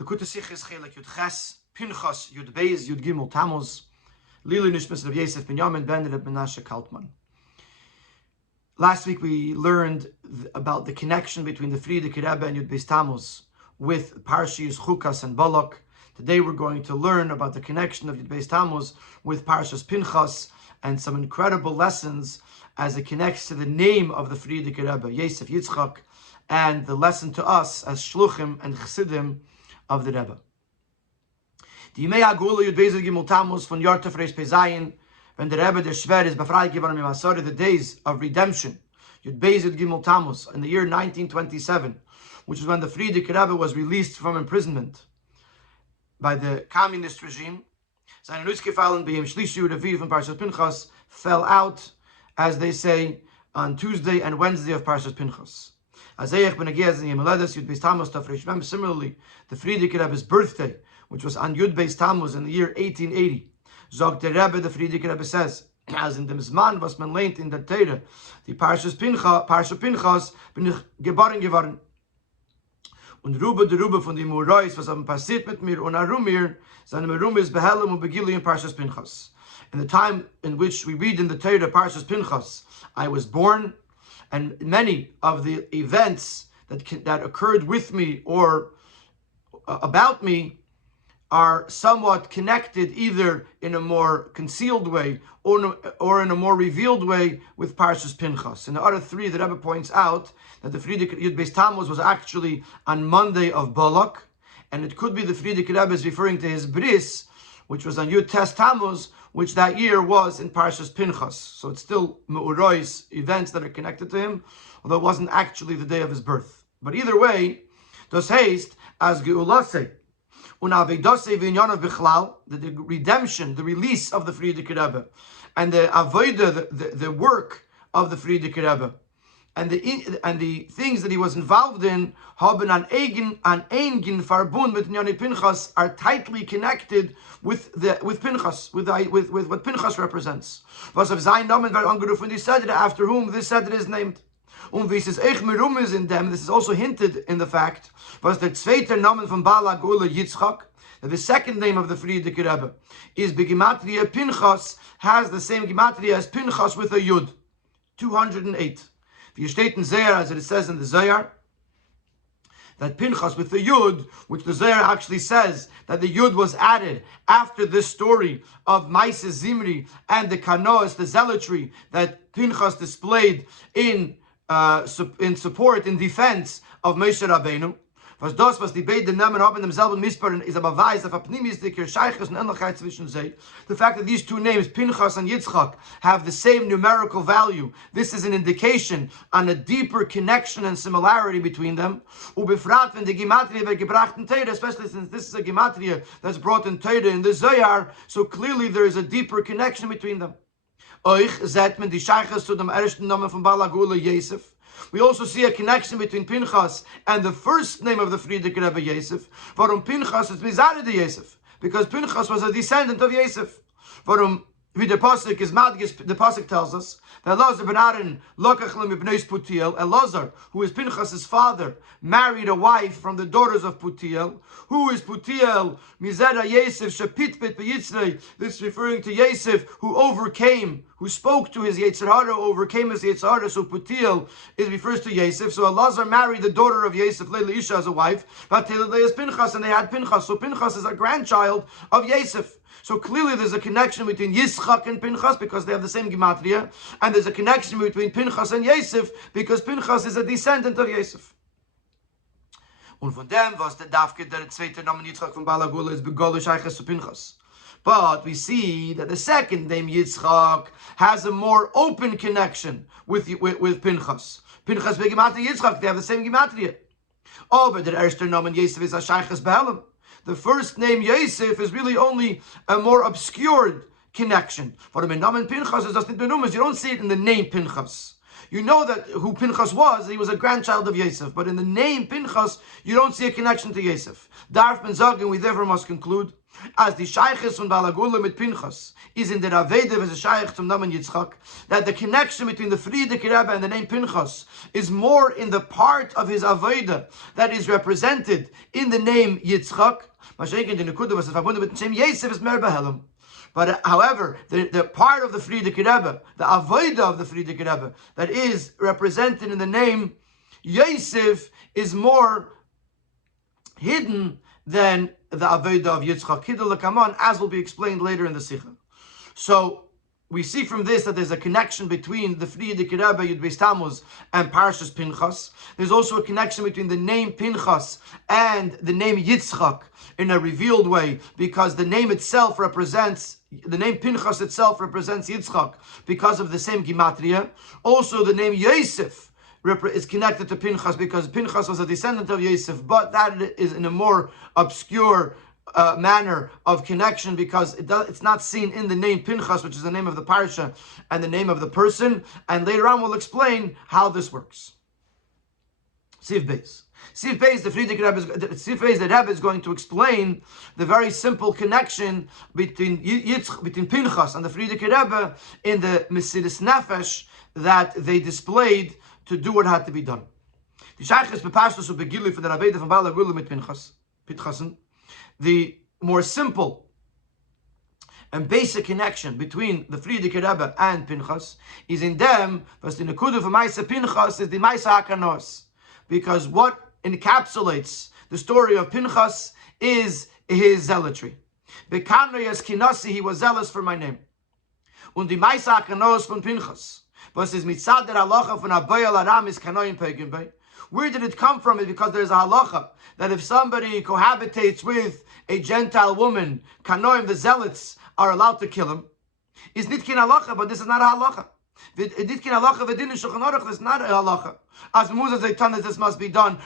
L'kutei Sichos Chelik Yud Ches, Pinchas Yud Beis Yud Gimmel Tammuz, Lili Nishmas of Yosef Binyamin Ben Reb Menashe Kaltman. Last week we learned about the connection between the Frierdiker Rebbe and Yud Beis Tammuz with Parshas Chukas and Balak. Today we're going to learn about the connection of Yud Beis Tammuz with Parshas Pinchas and some incredible lessons as it connects to the name of the Frierdiker Rebbe, Yosef Yitzchak, and the lesson to us as Shluchim and Chassidim of the Rebbe. Die Yimei HaGeula Yud Beis Gimel Tammuz von Yortef Reish Pezayin, when the Rebbe der Schwer is befreit geworden mit Masore, the days of redemption, Yud Beis Gimel Tammuz, in the year 1927, which is when the Frierdiker Rebbe was released from imprisonment by the communist regime. Seine Nutzgefallen bei ihm Shlishi Reviv from Parshas Pinchas fell out, as they say, on Tuesday and Wednesday of Parshas Pinchas. Similarly, the Frierdiker Rebbe's birthday, which was on Yud Beis Tammuz in the year 1880, Zog der Rebbe, the Frierdiker Rebbe says, as in dem Zman, was man lehnt in der Teire, die Parshas Pinchas, bin ich geboren geworden. Und Rube von dem Urais, was haben passiert mit mir, und Arumir, seine Merumis behellem und begili in Parshas Pinchas. In the time in which we read in the Teire, Parshas Pinchas, I was born, and many of the events that occurred with me or about me are somewhat connected either in a more concealed way or in a more revealed way with Parshas Pinchas. In the other three, the Rebbe points out that the Frierdiker Yud Beis Tammuz was actually on Monday of Balak, and it could be the Frierdiker Rebbe is referring to his bris, which was on Yud Tes Tammuz, which that year was in Parshas Pinchas. So it's still Me'urois events that are connected to him, although it wasn't actually the day of his birth. But either way, das heißt, as Geulase, unaveidose v'inyan of Bichlal, the redemption, the release of the Frierdiker Rebbe, and the avodah, the work of the Frierdiker Rebbe, and the things that he was involved in, haben an eigen verbund mit Nyani Pinchas, are tightly connected with Pinchas, with what Pinchas represents. Was of sein Namen wird angerufen, die Sedre, after whom this Sedre is named. Wie es ist echt merum is in them, this is also hinted in the fact, was der zweite Namen von Baal HaGeula Yitzchak, that the second name of the Frierdiker Rebbe is Begimatria Pinchas, has the same Gematria as Pinchas with a Yud, 208. Wie steht in Zohar, as it says in the Zohar, that Pinchas with the Yud, which the Zohar actually says that the Yud was added after this story of Maises Zimri and the Kanoas, the zealotry that Pinchas displayed in support, in defense of Moshe Rabbeinu. Was die beiden Namen haben demselben Misparen is a beweis of a pnimisdiker Sheiches and Ähnlichkeit zwischen sie. The fact that these two names, Pinchas and Yitzchak, have the same numerical value, this is an indication on a deeper connection and similarity between them. Ubefrat when the Gematria wird gebracht in Teire, especially since this is a Gematria that's brought in Teire in the Zohar, so clearly there is a deeper connection between them. Euch seit man die Sheiches zu dem ersten Namen von Baal HaGeula Yosef. We also see a connection between Pinchas and the first name of the Frierdiker Rebbe Yosef. Warum Pinchas is Mizare de Yosef? Because Pinchas was a descendant of Yosef. Warum, wie der Pasuk is Madgis, the Pasuk tells us, that Elazar ben Aaron, Lokachlim ibneis Putiel, Elazar, who is Pinchas' father, married a wife from the daughters of Putiel. Who is Putiel? Mizera Yosef, Shapitpit beYitzrei. This is referring to Yosef, who spoke to his Yetzer Hara, overcame his Yetzer Hara. So Putiel refers to Yosef. So Elazar married the daughter of Yosef, Leila Isha, as a wife. But is Pinchas, and they had Pinchas. So Pinchas is a grandchild of Yosef. So clearly there's a connection between Yitzchak and Pinchas because they have the same gematria, and there's a connection between Pinchas and Yosef because Pinchas is a descendant of Yosef. Und von dem was der Davke der zweite Name Yitzchak von Baal HaGeula is begolish Eiches to Pinchas. But we see that the second name Yitzchak has a more open connection with Pinchas. Pinchas begematria Yitzchak, they have the same gematria. Aber der erste Name Yosef is a Sheiches behelem. The first name Yosef is really only a more obscured connection. For the Namen Pinchas is just in the numbers. You don't see it in the name Pinchas. You know that who Pinchas was, he was a grandchild of Yosef. But in the name Pinchas, you don't see a connection to Yosef. Darf ben sagen, we therefore must conclude as the Shaykhis from Balagula mit Pinchas is in the Raveda as a Shaykh from Naman Yitzchak, that the connection between the Frierdiker Rebbe and the name Pinchas is more in the part of his Aveda that is represented in the name Yitzchak. But however, the part of the Frierdiker Rebbe, the Aveda of the Frierdiker Rebbe, that is represented in the name Yosef is more hidden than the Aveda of Yitzchak Hidul Kaman, as will be explained later in the Sikha. So we see from this that there's a connection between the Frierdiker Rebbe Yud Beis Tammuz and Parshas Pinchas. There's also a connection between the name Pinchas and the name Yitzchak in a revealed way, because the name itself represents, the name Pinchas itself represents Yitzchak because of the same gematria. Also the name Yosef is connected to Pinchas because Pinchas was a descendant of Yosef, but that is in a more obscure manner of connection because it's not seen in the name Pinchas, which is the name of the parsha and the name of the person. And later on we'll explain how this works. Siv Beis. Siv Beis, the Frierdiker Rebbe, Siv Beis, the Rebbe is going to explain the very simple connection between Pinchas and the Frierdiker Rebbe in the Mesiris Nefesh that they displayed to do what had to be done. The Shaykhis bepashtos ubegili for the Raveda from Balagula mit Pinchasen. The more simple and basic connection between the Frierdiker Rebbe and Pinchas is in them, was the nekuda for Maisa Pinchas is the Maisa Hakanos, because what encapsulates the story of Pinchas is his zealotry. Bekanriyas kinasi, he was zealous for my name. Und die Maisa Hakanos von Pinchas. Where did it come from? It's because there's a halacha that if somebody cohabitates with a Gentile woman, Kanoim, the zealots, are allowed to kill him. It's nitkin halacha, but this is not a halacha. Nitkin halacha v'din shulchan aruch, this is not a halacha. As Moses Zaytan, this must be done.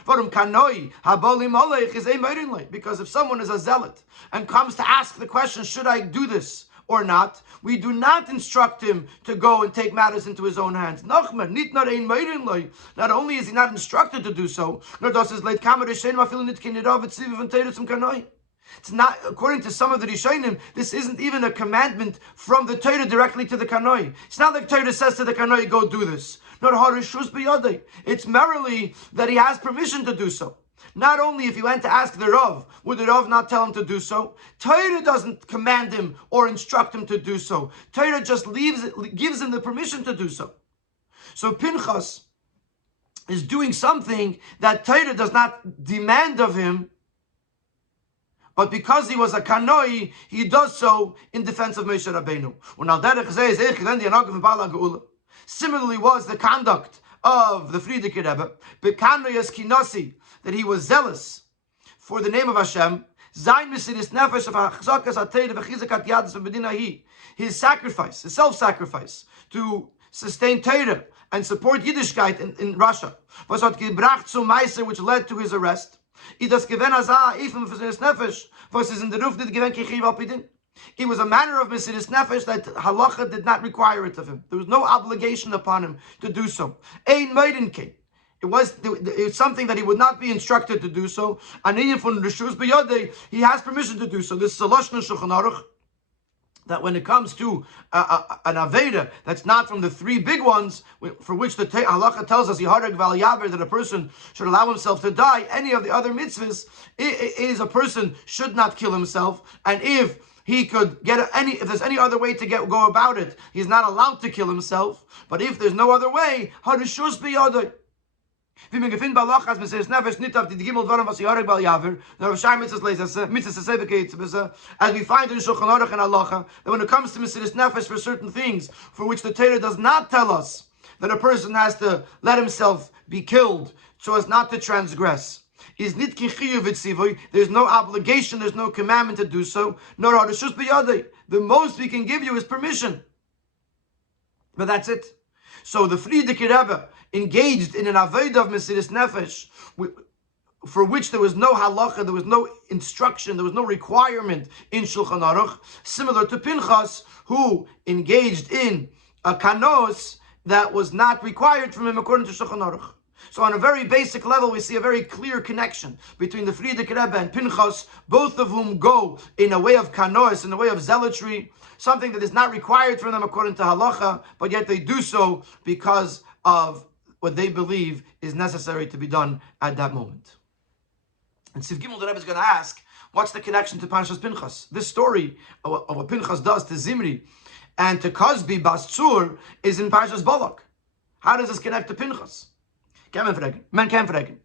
Because if someone is a zealot and comes to ask the question, should I do this or not, we do not instruct him to go and take matters into his own hands. Not only is he not instructed to do so, it's not, according to some of the Rishonim, this isn't even a commandment from the Torah directly to the Kanoi. It's not like Torah says to the Kanoi, go do this. It's merely that he has permission to do so. Not only if he went to ask the Rav, would the Rav not tell him to do so? Torah doesn't command him or instruct him to do so. Torah just gives him the permission to do so. So Pinchas is doing something that Torah does not demand of him, but because he was a kanoi, he does so in defense of Moshe Rabbeinu. Similarly was the conduct of the Frierdiker Rebbe, Bekanriyas kinasi, that he was zealous for the name of Hashem. His sacrifice, his self-sacrifice to sustain Torah and support Yiddishkeit in Russia, which led to his arrest. It was a manner of Mesiris Nefesh that halacha did not require it of him. There was no obligation upon him to do so. Ein Meiden came. It's something that he would not be instructed to do so. And he has permission to do so. This is a Lashon Shulchan Aruch, that when it comes to an Aveda that's not from the three big ones, for which the halacha tells us that a person should allow himself to die, any of the other mitzvahs is a person should not kill himself, and if he could if there's any other way to go about it, he's not allowed to kill himself. But if there's no other way, harishus biyodai. As we find in the Shulchan Aruch and Halacha, that when it comes to Mesiris Nefesh for certain things for which the Torah does not tell us that a person has to let himself be killed so as not to transgress, there's no obligation, there's no commandment to do so. The most we can give you is permission, but that's it. So the Frierdiker Rebbe engaged in an avodah of Mesiris Nefesh, for which there was no halacha, there was no instruction, there was no requirement in Shulchan Aruch, similar to Pinchas, who engaged in a kanos that was not required from him according to Shulchan Aruch. So on a very basic level, we see a very clear connection between the Frierdiker Rebbe and Pinchas, both of whom go in a way of kanois, in a way of zealotry, something that is not required from them according to halacha, but yet they do so because of what they believe is necessary to be done at that moment. And Siv Gimmel, the Rebbe is going to ask, what's the connection to Parshas Pinchas? This story of what Pinchas does to Zimri and to Cosby Bas Tzur is in Parshas Balak. How does this connect to Pinchas? Men can fragen.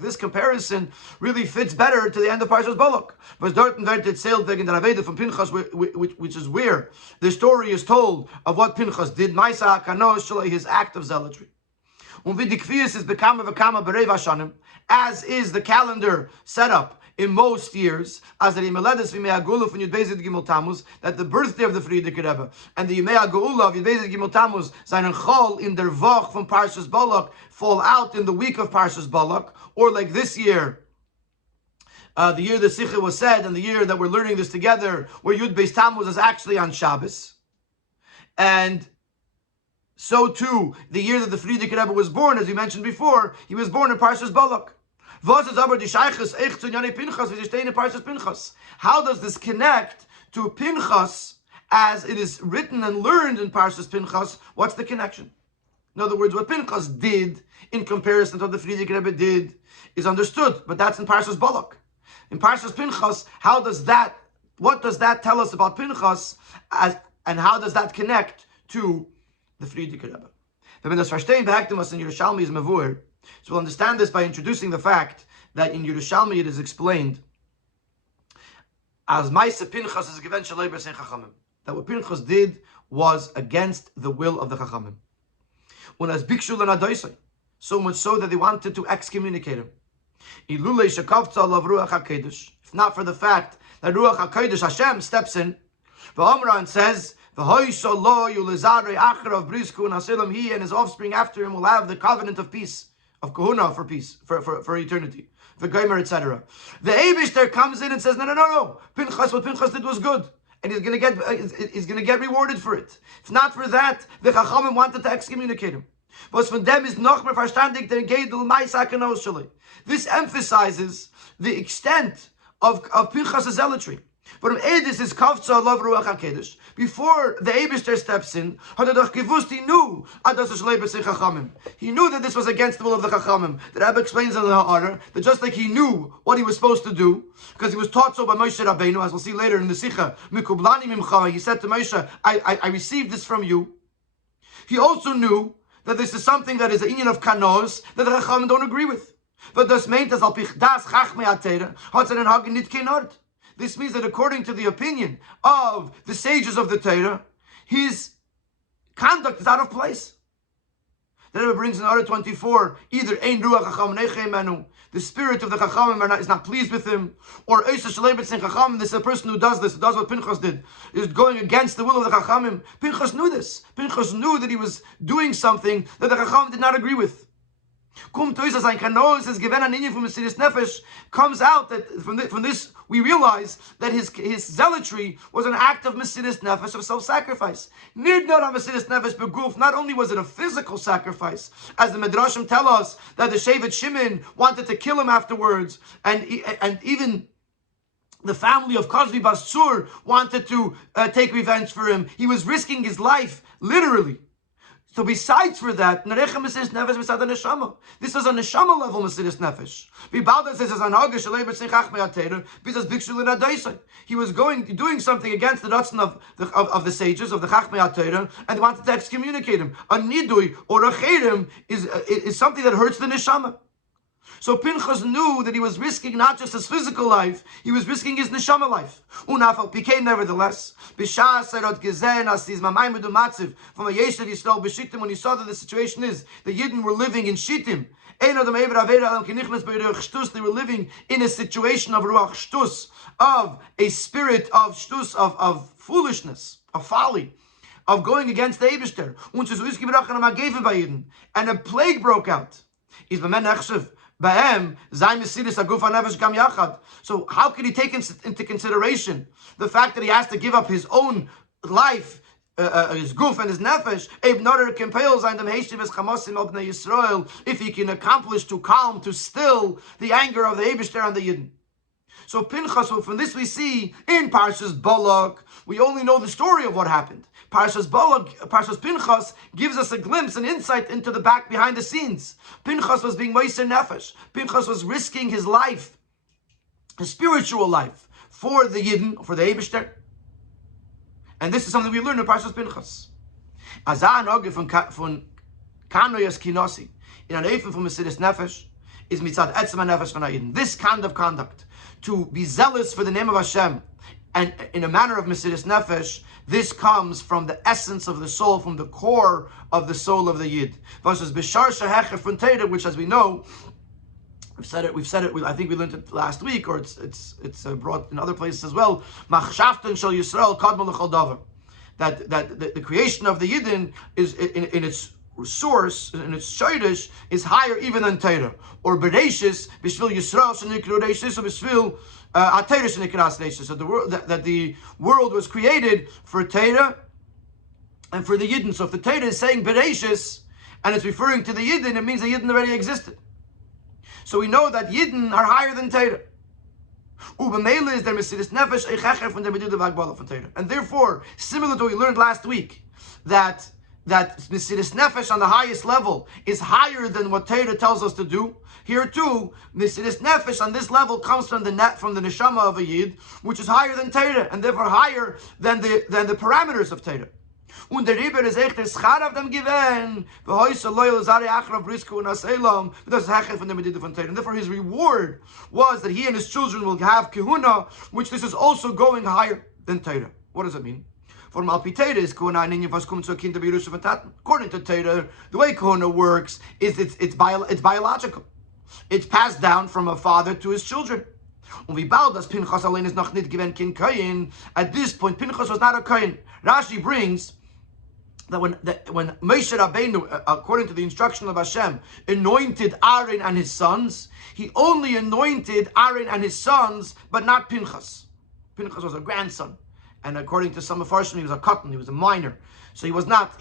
This comparison really fits better to the end of Parshas Balak. But dort wird erzählt wegen der Aveda from Pinchas, which is where the story is told of what Pinchas did, Maisa HaKanos, his act of zealotry. As is the calendar set up in most years, as the Yimeledes V'Yimei HaGeula from Yud Beis Gimel Tammuz, that the birthday of the Frierdiker Rebbe and the Yimei HaGeula of Yud Beis Gimel Tammuz, seinen Chol in der Woch from Parshas Balak, fall out in the week of Parshas Balak, or like this year, the year the Sikha was said, and the year that we're learning this together, where Yud Beis Tammuz is actually on Shabbos, and so too, the year that the Frierdiker Rebbe was born, as we mentioned before, he was born in Parshas Balak. How does this connect to Pinchas as it is written and learned in Parshas Pinchas? What's the connection? In other words, what Pinchas did in comparison to what the Frierdiker Rebbe did is understood, but that's in Parshas Balak. In Parshas Pinchas, what does that tell us about Pinchas, and how does that connect to the Frierdiker Rebbe? Wenn wir das verstehen, behäktem was in Yerushalmi is mevur. So we'll understand this by introducing the fact that in Yerushalmi it is explained as Maisa Pinchas is given shalei b'sein Chachamim, that what Pinchas did was against the will of the Chachamim. When as bikshu l'nadoisai, so much so that they wanted to excommunicate him. Ilulei shekavtza alav ruach hakodesh, if not for the fact that ruach hakodesh Hashem steps in, v'amra and says, he and his offspring after him will have the covenant of peace, of kahuna for peace, for eternity, for Gomer, etc. The Eibishter comes in and says, no. Pinchas, what Pinchas did was good, and he's going to get rewarded for it. If not for that, the Chachamim wanted to excommunicate him. Was von dem ist noch mehr verstandig der Gedel Maisa HaKanos. This emphasizes the extent of Pinchas' zealotry. But Edis is Kavtza Love Ruach HaKedesh. Before the Eibishter steps in, he knew that this was against the will of the Chachamim. The Rebbe explains in the Ha'ara that just like he knew what he was supposed to do, because he was taught so by Moshe Rabbeinu, as we'll see later in the Sikha, Mikublani Mimcha, he said to Moshe, I received this from you. He also knew that this is something that is the union of Kanos that the Chachamim don't agree with. But das meint as al Pichdas Chachmei HaTeira hat seinen Hagen nit kein Ort. This means that according to the opinion of the sages of the Torah, his conduct is out of place. The Rebbe brings in Orah 24, either Ein Ruach Chacham Nechei Menu, the spirit of the Chachamim is not pleased with him, or Eisa Shalei B'Tzein Chachamim, this is a person who does this, who does what Pinchas did, is going against the will of the Chachamim. Pinchas knew this. Pinchas knew that he was doing something that the Chachamim did not agree with. Comes out that from this we realize that his zealotry was an act of Mesiris Nefesh, of self-sacrifice. Not only was it a physical sacrifice, as the Midrashim tell us that the Shevet Shimon wanted to kill him afterwards, and even the family of Cosby Bas Tzur wanted to take revenge for him. He was risking his life, literally. So besides for that, this was a neshama level Mesiris Nefesh. He was doing something against the Ratzon of the sages, of the Chachmei HaTorah, and they wanted to excommunicate him. A nidui or a cherem is something that hurts the neshama. So Pinchas knew that he was risking not just his physical life, he was risking his neshama life. Unafal became nevertheless. From a Yeshiv Yisrael b'Shittim, when he saw that the situation is, the Yidden were living in Shittim. They were living in a situation of Ruach Shtus, of a spirit of Shtus, of foolishness, of folly, of going against the Eibishter. And a plague broke out. So how can he take into consideration the fact that he has to give up his own life his guf and his nefesh, if he can accomplish to calm, to still the anger of the Eibishter and the Yidden. So Pinchas, from this we see in Parshas Balak, we only know the story of what happened. Parshas Pinchas gives us a glimpse, an insight into the back, behind the scenes. Pinchas was being Meiser Nefesh. Pinchas was risking his life, his spiritual life, for the Yidden, for the Eibishter. And this is something we learn in Parshas Pinchas. Azan Oge von Kanoyas Kinosi, in an Eifen from Mesidus Nefesh, is Mitzad Etzema Nefesh von Yidden. This kind of conduct, to be zealous for the name of Hashem, and in a manner of Mesidus Nefesh, this comes from the essence of the soul, from the core of the soul of the Yid. Versus Bishar Shehecher von Teda, which, as we know, we've said it. I think we learned it last week, or it's brought in other places as well. Machshavten shel Yisrael kadmon l'chol davar. That the creation of the Yidden is in its source, in its shaydish, is higher even than Torah. Or Bereshis b'shvil Yisrael shenikru Bereshis, or b'shvil Torah shenikras Bereshis. So the world that the world was created for Torah and for the Yidden. So if the Torah is saying Bereshis and it's referring to the Yidden, it means the Yidden already existed. So we know that Yidden are higher than Torah. And therefore, similar to what we learned last week, that Mesidus Nefesh on the highest level is higher than what Torah tells us to do. Here too, Mesidus Nefesh on this level comes from the neshama of a Yid, which is higher than Torah, and therefore higher than the parameters of Torah. Und der Rebbe ist echt der Schar auf dem Gewinn, und therefore his reward was that he and his children will have Kehuna, which this is also going higher than Torah. What does it mean? According to Torah, the way Kehuna works is it's biological. It's passed down from a father to his children. At this point, Pinchas was not a Kohen. Rashi brings that when Moshe Rabbeinu, according to the instruction of Hashem, anointed Aaron and his sons, he only anointed Aaron and his sons, but not Pinchas. Pinchas was a grandson, and according to some of Farshim, he was a cotton, he was a minor, so he was not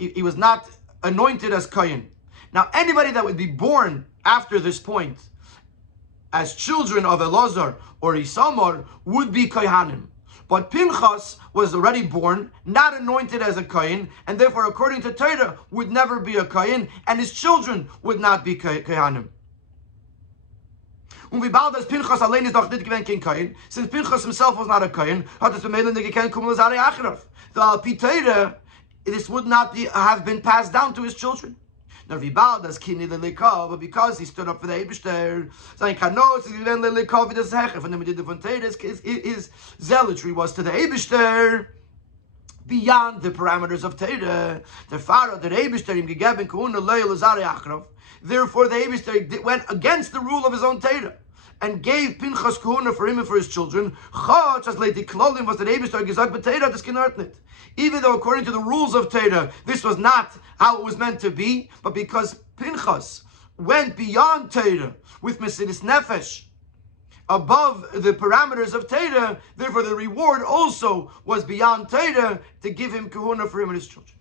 anointed as Kohen. Now, anybody that would be born after this point as children of Elazar or Isamar would be Kohanim. But Pinchas was already born, not anointed as a Kohen, and therefore, according to Torah, would never be a Kohen, and his children would not be Kohanim. Since Pinchas himself was not a Kohen, this would not have been passed down to his children. But because he stood up for the Eibishter, his zealotry was to the Eibishter beyond the parameters of Torah. Therefore, the Eibishter went against the rule of his own Torah and gave Pinchas Kahuna for him and for his children. Even though according to the rules of Torah, this was not how it was meant to be, but because Pinchas went beyond Torah with Mesidus Nefesh, above the parameters of Torah, therefore the reward also was beyond Torah to give him Kahuna for him and his children.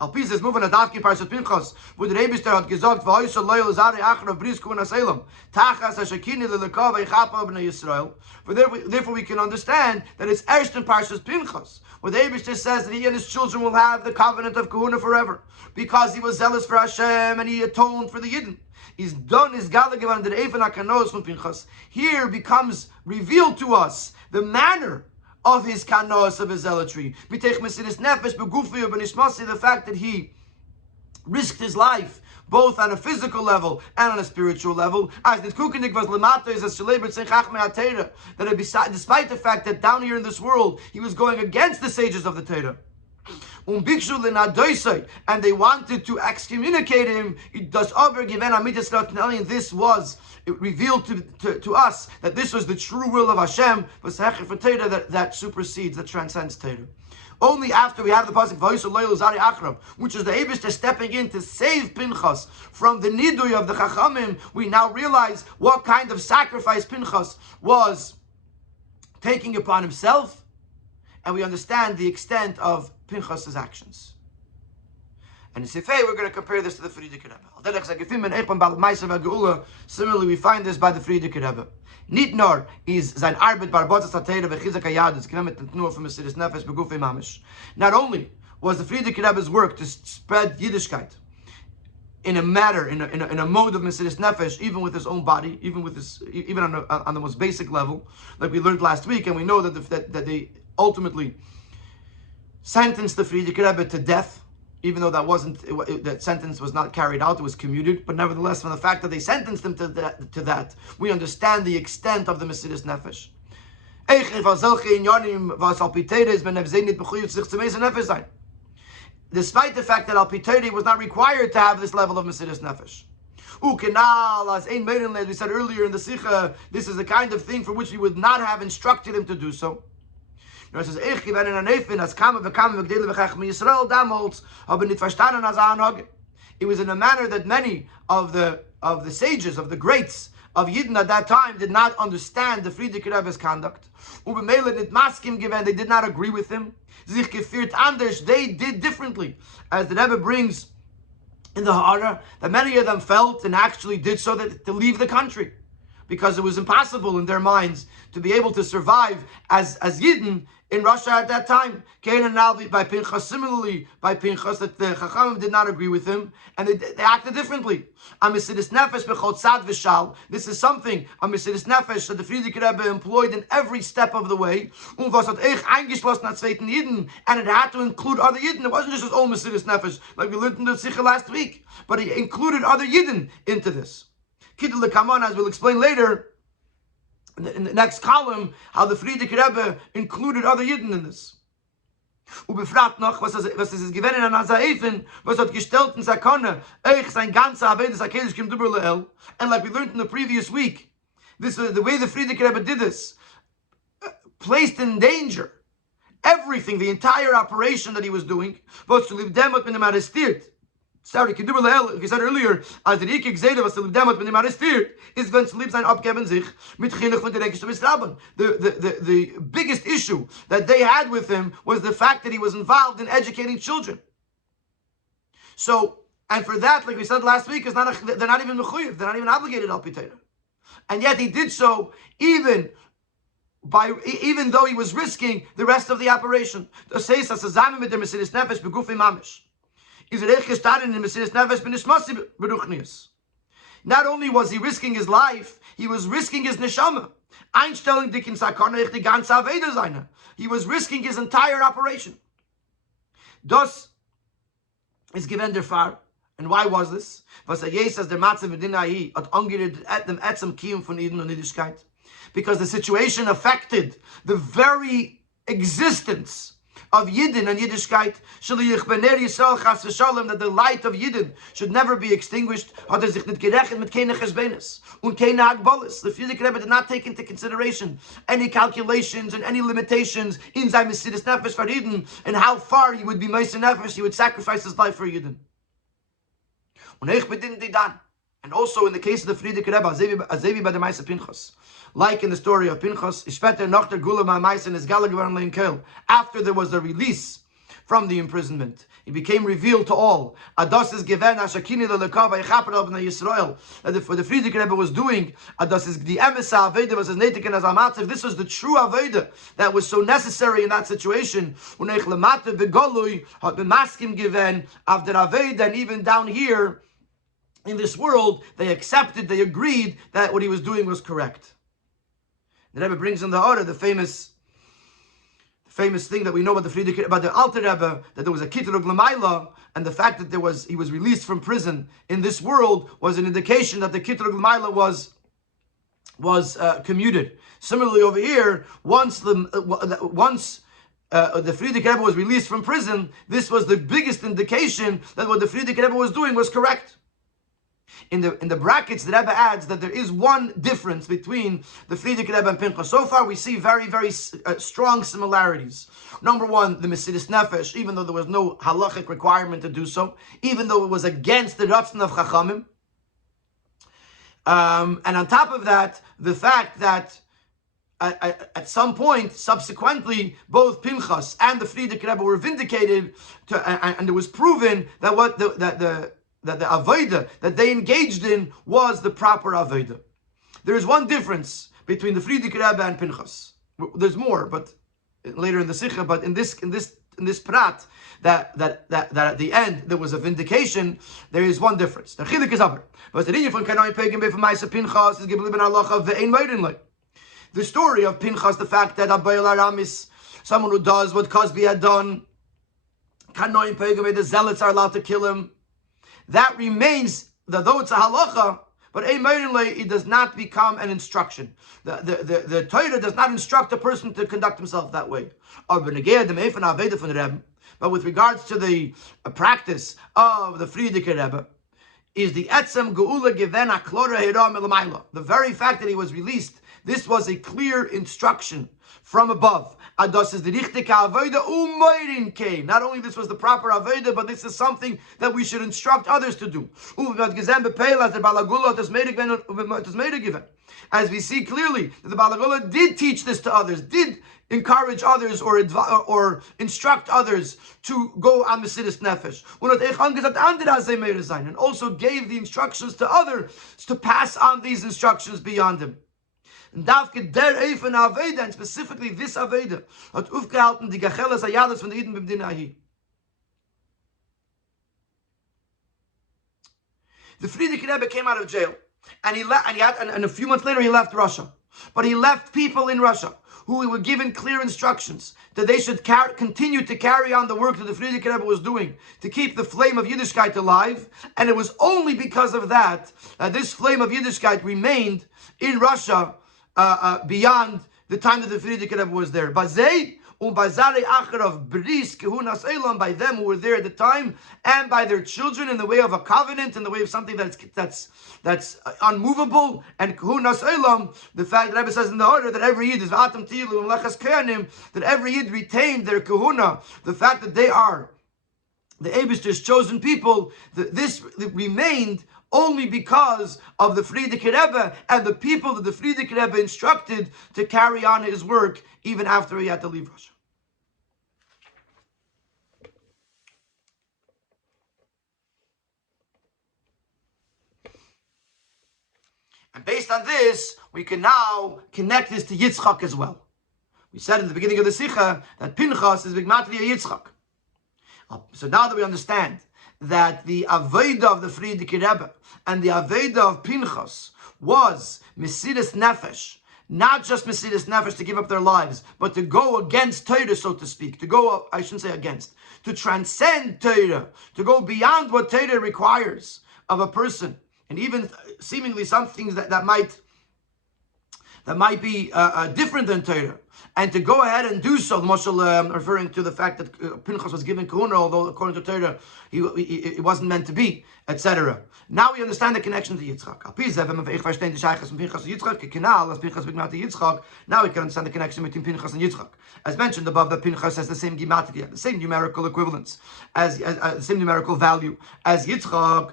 Alpis is moving a Davki Parashat Pinchas, wo der Eibishter hat gesagt, v'hoysel loyal zari achrav bris kuhuna selam, tachas hashakini lelekav eichapa b'nei Yisrael. Therefore we can understand that it's Erst in Parashat Pinchas, where the Eibishter says that he and his children will have the covenant of Kahuna forever, because he was zealous for Hashem and he atoned for the Yidden. He's done his galagav under the Eifen HaKanos from Pinchas. Here becomes revealed to us the manner of his kanos, of his zealotry. The fact that he risked his life both on a physical level and on a spiritual level. That despite the fact that down here in this world he was going against the sages of the Torah. And they wanted to excommunicate him. This was revealed to us that this was the true will of Hashem, that supersedes, that transcends Torah. Only after we have the pasuk which is the Eibishter stepping in to save Pinchas from the nidui of the Chachamim, we now realize what kind of sacrifice Pinchas was taking upon himself, and we understand the extent of Pinchas' actions. And in Sifei, we're going to compare this to the Frierdiker Rebbe. Similarly, we find this by the Frierdiker Rebbe. Nitnor is sein Arbeit barbotzas hatera v'chizak hayadus k'nemet n'tnuah from Mesiris Nefesh begufei mamish. Not only was the Frierdiker Rebbe's work to spread Yiddishkeit in a matter, in a mode of Mesiris Nefesh, even with his own body, even on the most basic level, like we learned last week, and we know that they ultimately sentenced the Frierdiker Rebbe to death. Even though that sentence was not carried out, it was commuted. But nevertheless, from the fact that they sentenced him to that, we understand the extent of the Mesiris Nefesh. Despite the fact that Al Piteri was not required to have this level of Mesiris Nefesh. As we said earlier in the Sikha, this is the kind of thing for which we would not have instructed him to do so. It was in a manner that many of the sages, of the greats of Yidden at that time did not understand the Frierdiker Rebbe's conduct. They did not agree with him. They did differently. As the Rebbe brings in the Hara, that many of them felt and actually did so to leave the country, because it was impossible in their minds to be able to survive as Yidden in Russia at that time. Cain and Nalvi by Pinchas, similarly by Pinchas, that the Chachamim did not agree with him, and they acted differently. This is something, a Mesiris Nefesh, that the Frierdiker Rebbe employed in every step of the way, and it had to include other Yidden. It wasn't just his own Mesiris Nefesh, like we learned in the Sikha last week, but he included other Yidden into this. As we'll explain later, in the next column, how the Frierdiker Rebbe included other Yidden in this. Ubefragt noch, was ist gewesen an Azaefen, was hat gestellt in Sakone, sein ganzer Avedes HaKedesh kim Dubur Le'el. And like we learned in the previous week, this was the way the Frierdiker Rebbe did this, placed in danger everything, the entire operation that he was doing, was to leave them with him at his tiert. Sorry, like we said earlier, as the Rikik Zede was to live them with him at his tiert, is going to live sein abgeben sich mit Chinuch von der Rekish to Misraben. The biggest issue that they had with him was the fact that he was involved in educating children. So, and for that, like we said last week, they're not even mechuyev, they're not even obligated al pitera. And yet he did so even though he was risking the rest of the operation. Das heißt, dass zusammen mit der Mesiris Nefesh begufei mamish. Not only was he risking his life, he was risking his neshama. He was risking his entire operation. Das is given der Fall. And why was this? Because the situation affected the very existence of Yidden and Yiddishkeit, that the light of Yidden should never be extinguished. The Frierdiker Rebbe did not take into consideration any calculations and any limitations in sein Mesiris Nefesh for Yidden, and how far he would be Mesiris Nefesh, he would sacrifice his life for Yidden. And also in the case of the Frierdiker Rebbe, Azevi by the Maisa Pinchas, like in the story of Pinchas, after there was a release from the imprisonment, it became revealed to all. That for the Frierdiker Rebbe was doing, this was the true Aveda that was so necessary in that situation. And even down here in this world, they accepted, they agreed that what he was doing was correct. The Rebbe brings in the order the famous thing that we know about the Alter Rebbe, that there was a Kitrug L'mayla, and the fact that he was released from prison in this world was an indication that the Kitrug L'mayla was commuted. Similarly over here, once the Frierdiker Rebbe was released from prison, this was the biggest indication that what the Frierdiker Rebbe was doing was correct. In the brackets, the Rebbe adds that there is one difference between the Frierdiker Rebbe and Pinchas. So far, we see very, very strong similarities. Number one, the Mesiris Nefesh, even though there was no halachic requirement to do so, even though it was against the Ratzon of Chachamim. And on top of that, the fact that at some point, subsequently, both Pinchas and the Frierdiker Rebbe were vindicated, and it was proven that the avodah that they engaged in was the proper avodah. There is one difference between the Frierdiker Rebbe and Pinchas. There's more, but later in the Sikha. But in this prat, that at the end there was a vindication. There is one difference. The chiluk is upper. But the inyan from Kanoim Pegim Beifam Ma'aseh Pinchas is given ben halacha ve'ein moedin lei. The story of Pinchas, the fact that Abayel Aram is someone who does what Cosby had done, Kanoim Pegim, the zealots are allowed to kill him. That remains, though it's a halacha, but it does not become an instruction. The Torah does not instruct a person to conduct himself that way. But with regards to the practice of the Frierdiker Rebbe, is the etzem geula given aklora hira melamayla. The very fact that he was released, this was a clear instruction from above. Ados is the richtige avoda umoirin came. Not only this was the proper avoda, but this is something that we should instruct others to do. As we see clearly that the Balagula did teach this to others, did encourage others or instruct others to go on Mesidus Nefesh. And also gave the instructions to others to pass on these instructions beyond him. And specifically this Aveda hat aufgehalten die Gacheles Ayadas von Eden b'Mdina Ahi. The Frierdiker Rebbe came out of jail, and he left, and a few months later he left Russia. But he left people in Russia who were given clear instructions that they should continue to carry on the work that the Frierdiker Rebbe was doing to keep the flame of Yiddishkeit alive. And it was only because of that this flame of Yiddishkeit remained in Russia beyond the time that the Frierdiker Rebbe was there. By them who were there at the time, and by their children, in the way of a covenant, in the way of something that's unmovable. And Kuhunas Elam, the fact that Rebbe says in the order that every Yid is Atam Tilu and Lechas Kehanim, that every Yid retained their Kuhuna, the fact that they are the Eibishter's chosen people, this remained only because of the Frierdiker Rebbe and the people that the Frierdiker Rebbe instructed to carry on his work even after he had to leave Russia. And based on this, we can now connect this to Yitzchak as well. We said in the beginning of the Sikha that Pinchas is Bigmatli Yitzchak. So now that we understand that the Aveda of the Frierdiker Rebbe and the Aveda of Pinchas was Mesidus Nefesh, not just Mesidus Nefesh to give up their lives, but to go against Torah, so to speak, to go, I shouldn't say against, to transcend Torah, to go beyond what Torah requires of a person, and even seemingly some things that might be different than Torah, and to go ahead and do so. Moshe referring to the fact that Pinchas was given kahuna, although according to Torah it wasn't meant to be, etc. Now we understand the connection to Yitzchak. Now we can understand the connection between Pinchas and Yitzchak. As mentioned above, that Pinchas has the same gematria, the same numerical equivalence, as the same numerical value as Yitzchak.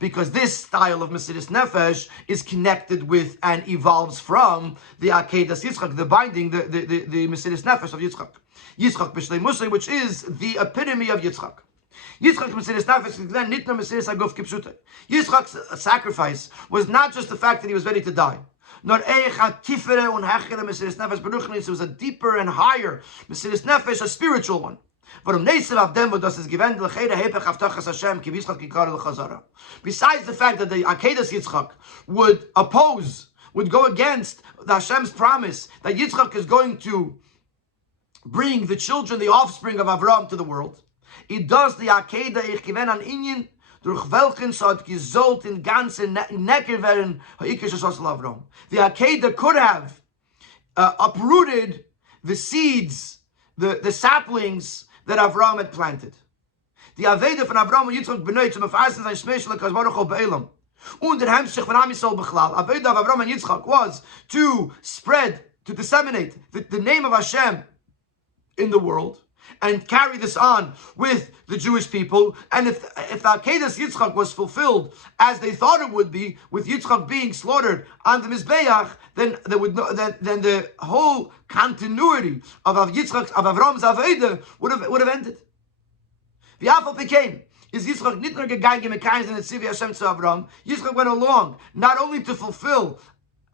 Because this style of Mesidus Nefesh is connected with and evolves from the Akedas Yitzchak, the binding, the Mesidus Nefesh of Yitzchak. Yitzchak b'shlei Moshe, which is the epitome of Yitzchak. Yitzchak Mesidus Nefesh is then nitna Mesidus Aguf kipshutei. Yitzchak's sacrifice was not just the fact that he was ready to die. Nor eichat tifere un hechere Mesidus Nefesh beruchnis. It was a deeper and higher Mesidus Nefesh, a spiritual one. Besides the fact that the Akedas Yitzchak would go against the Hashem's promise that Yitzchak is going to bring the children, the offspring of Avraham to the world, it does the Akeda ich gewen an Inyan durch welchen so hat gesollt in ganze Necker werden ha'ikisches Osel Avraham. The Akeda could have uprooted the seeds, the saplings that Avraham had planted. The Aveda von Avraham und Yitzchak benötigt zum Erfassen sein Schmeichel Kazbaruch ol Be'elam. Und der Hemschich von Am Yisrael Bechlal. Aveda of Avraham and Yitzchak was to spread, to disseminate the name of Hashem in the world. and carry this on with the Jewish people. And if the Akedas Yitzchak was fulfilled as they thought it would be, with Yitzchak being slaughtered on the Mizbeach, then there would then the whole continuity of Avram's Aveda would have ended. The Afal became. Is Yitzchak nicht nur gegangen mit keinem Sinne Tzivi Hashem zu Avram? Yitzchak went along not only to fulfill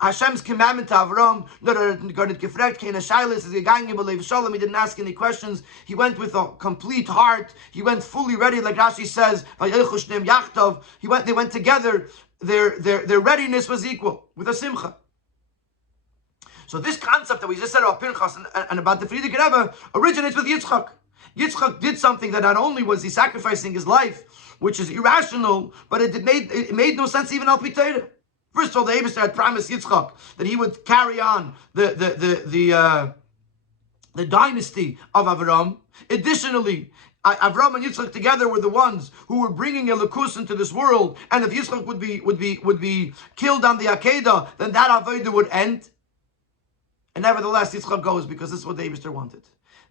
Hashem's commandment to Avram, not got gefragt, keine Shailis, is gegangen believe Shalom. He didn't ask any questions. He went with a complete heart. He went fully ready, like Rashi says. They went together. Their readiness was equal with a simcha. So this concept that we just said about Pinchas and about the Frierdiker Rebbe originates with Yitzchak. Yitzchak did something that not only was he sacrificing his life, which is irrational, but it made no sense even al Piteira. First of all, the Eibusher had promised Yitzchak that he would carry on the dynasty of Avram. Additionally, Avram and Yitzchak together were the ones who were bringing Elokus into this world. And if Yitzchak would be killed on the Akedah, then that Avodah would end. And nevertheless, Yitzchak goes because this is what the Eibusher wanted.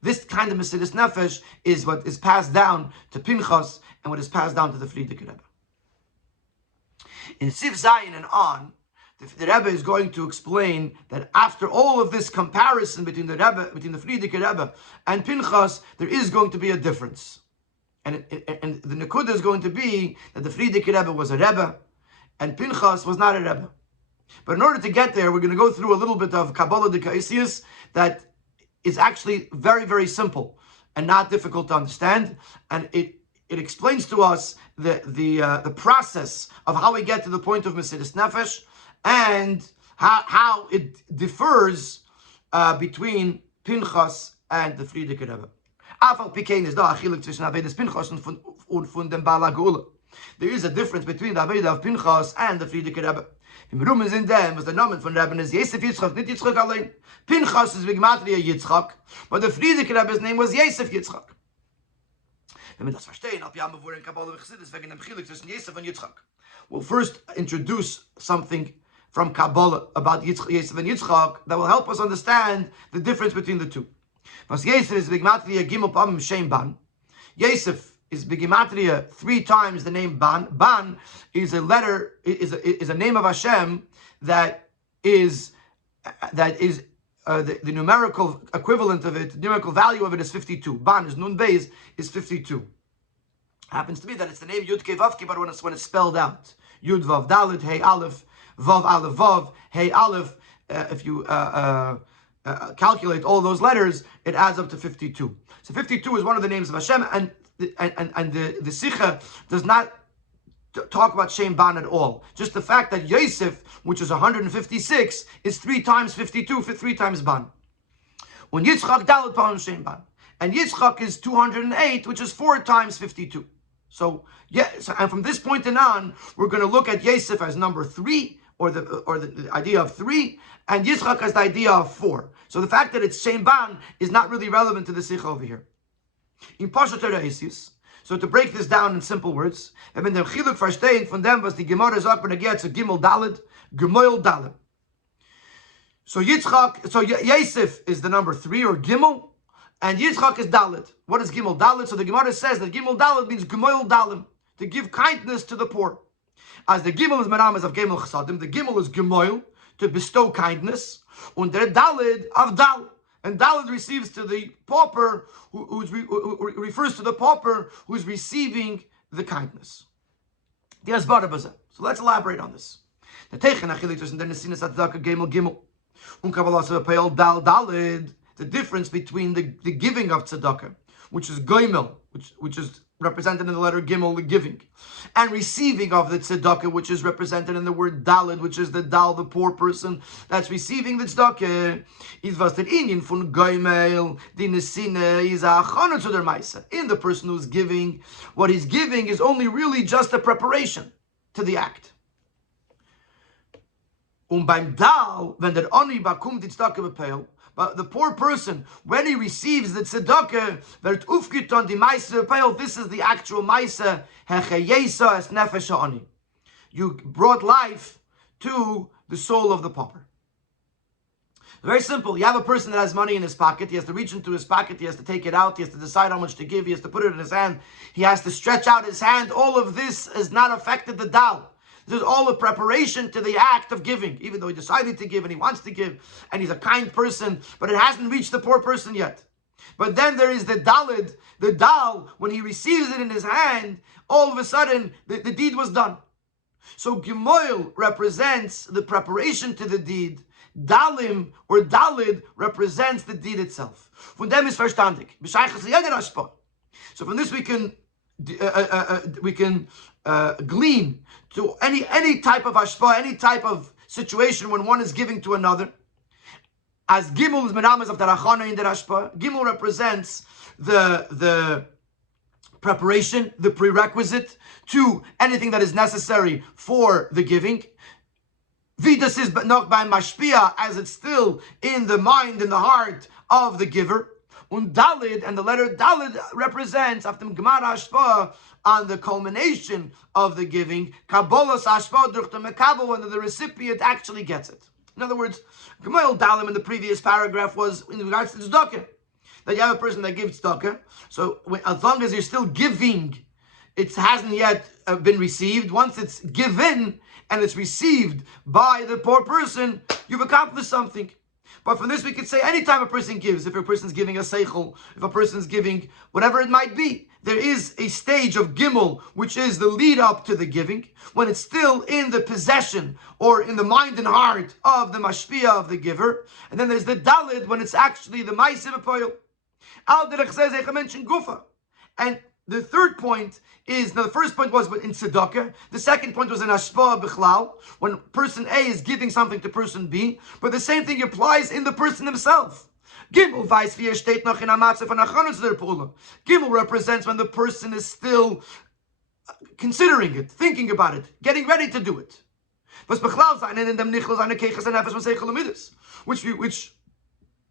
This kind of Mesiris Nefesh is what is passed down to Pinchas and what is passed down to the Frierdiker Rebbe. In Sif Zayin and on, the Rebbe is going to explain that after all of this comparison between the Frierdiker Rebbe and Pinchas, there is going to be a difference. And the Nekuda is going to be that the Frierdiker Rebbe was a Rebbe and Pinchas was not a Rebbe. But in order to get there, we're going to go through a little bit of Kabbalah de Kaisius that is actually very, very simple and not difficult to understand. And it explains to us the process of how we get to the point of Mesiris Nefesh and how it differs between Pinchas and the Frierdiker Rebbe. There is a difference between the Aveda of Pinchas and the Frierdiker Rebbe. Was the Namen von Rebbe is Yosef Yitzchak, nicht Yitzchak allein. Pinchas is Gematria Yitzchak, but the Frierdiker Rebbe's name was Yosef Yitzchak. We'll first introduce something from Kabbalah about Yosef and Yitzchak that will help us understand the difference between the two. Yosef is Gematria Gimmel Pam Shem Ban. Yosef is Begimatria 3 times the name Ban. Ban is a letter, is a name of Hashem that is the numerical equivalent of it, the numerical value of it is 52. Ban is Nun Beis is 52. Happens to be that it's the name Yud Kei Vav Kei, but when it's spelled out, Yud Vav Dalet Hey Aleph Vav Aleph Vav Hey Aleph. If you calculate all those letters, it adds up to 52. So 52 is one of the names of Hashem, and the Sikha does not talk about Shem Ban at all. Just the fact that Yosef, which is 156, is 3 times 52 for 3 times Ban. When Yitzchak Dalet Pam Shem Ban, and Yitzchak is 208, which is 4 times 52. So and from this point on, we're going to look at Yosef as number 3, or the idea of 3, and Yitzchak as the idea of 4. So the fact that it's Shem Ban is not really relevant to the Sikha over here. In Pasha Torah Isis, so to break this down in simple words, wenn dem Chiluk verstehen von dem, was die Gemara sagt, when it gets to Gimmel Dalet, Gemoil Dalet. So Yosef is the number 3, or Gimmel, and Yitzchak is Dalet. What is Gimmel Dalet? So the Gemara says that Gimmel Dalet means Gemoil Dalet, to give kindness to the poor. As the Gimmel is Meramas of Gemel Chasadim, the Gimmel is Gemoil, to bestow kindness, and the Dalet of Dalet. And Dalet receives to the pauper, who refers to the pauper who's receiving the kindness. So let's elaborate on this. The difference between the giving of tzedakah, which is goimel, which is represented in the letter Gimel, the giving, and receiving of the tzedakah, which is represented in the word Daled, which is the Dal, the poor person that's receiving the tzedakah. Is was der Inyan von Goimel, die Nesine is a achana zu der Maisa. In the person who's giving, what he's giving is only really just a preparation to the act. Beim Dal, wenn der Oni bakum die tzedakah bepeil, but the poor person, when he receives the tzedakah, wird aufgetan die Maisa bepeil, this is the actual Maisa, hechayesa es nefesh ha'ani. You brought life to the soul of the pauper. Very simple. You have a person that has money in his pocket. He has to reach into his pocket. He has to take it out. He has to decide how much to give. He has to put it in his hand. He has to stretch out his hand. All of this has not affected the dal. This is all a preparation to the act of giving, even though he decided to give and he wants to give and he's a kind person, but it hasn't reached the poor person yet. But then there is the dalid, the dal, when he receives it in his hand, all of a sudden the deed was done. So Gimmel represents the preparation to the deed. Dalim or Dalid represents the deed itself. Von dem ist verstandig. So from this we can glean to any type of hashpah, any type of situation when one is giving to another. As Gimmel is menamas of the rachana in the hashpah, Gimmel represents the preparation, the prerequisite to anything that is necessary for the giving. Vidas is but not by mashpia, as it's still in the mind, in the heart of the giver. Und Dalid, and the letter Dalid represents after Gemara Hashpah on the culmination of the giving. Kabbalas Hashpah durch the Mekabel, when the recipient actually gets it. In other words, Gemayel Dalim in the previous paragraph was in regards to tzedakah. That you have a person that gives tzedakah, so as long as you're still giving, it hasn't yet been received. Once it's given and it's received by the poor person, you've accomplished something. But from this we could say anytime a person gives, if a person's giving a seichel, if a person's giving whatever it might be, there is a stage of Gimmel, which is the lead up to the giving, when it's still in the possession or in the mind and heart of the mashpia of the giver. And then there's the Dalid, when it's actually the Ma'aseh B'Poel. Al derech zeh I mentioned Gufa. And the third point is, now the first point was in tzedakah, the second point was in hashpah bichlal, when person A is giving something to person B, but the same thing applies in the person himself. Gimmel weiß wie steht noch in amatze von achanus der pula. Gimmel represents when the person is still considering it, thinking about it, getting ready to do it. Was bichlal sein in dem nichel seine keches and nefesh masechel amidus, which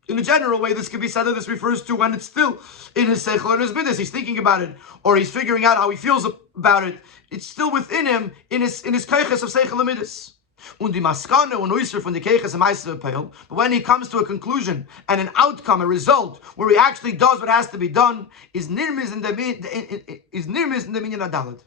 in a general way, this could be said that this refers to when it's still in his seichel and his midas. He's thinking about it, or he's figuring out how he feels about it. It's still within him, in his keiches of seichel and midas. Und die Maskane und Uisser von the keiches and Ma'aseh B'Poel. But when he comes to a conclusion and an outcome, a result, where he actually does what has to be done, is nirmiz in the minyan adalad.